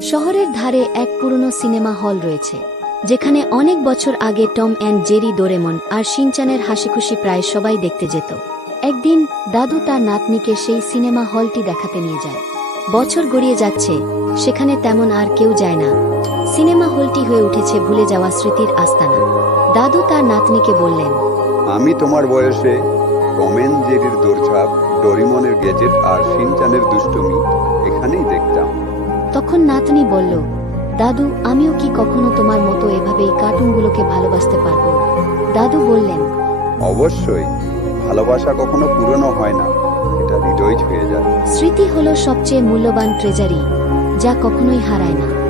শহরের ধারে এক পুরনো সিনেমা হল রয়েছে, যেখানে অনেক বছর আগে টম অ্যান্ড জেরি ডোরেমন আর সিনচানের হাসিখুশি প্রায় সবাই দেখতে যেত। একদিন দাদু তার নাতনিকে সেই সিনেমা হলটি দেখাতে নিয়ে যায়। বছর গড়িয়ে যাচ্ছে, সেখানে তেমন আর কেউ যায় না। সিনেমা হলটি হয়ে উঠেছে ভুলে যাওয়া স্মৃতির আস্তানা। দাদু তার নাতনিকে বললেন, আমি তোমার বয়সে টমেন জেরির দৌড়ঝাঁপ, ডরিমনের গেজেট আর সিনচানের দুষ্টুমি দেখতাম তখন নাতনি বলল দাদু আমিও কি কখনো তোমার মতো এভাবে কার্টুন কার্টুনগুলোকে ভালোবাসতে পারব? দাদু বললেন অবশ্যই ভালোবাসা কখনো পুরনো হয় না এটা হৃদয় ছুঁয়ে যায়। স্মৃতি হলো সবচেয়ে মূল্যবান ট্রেজারি যা কখনোই হারায় না।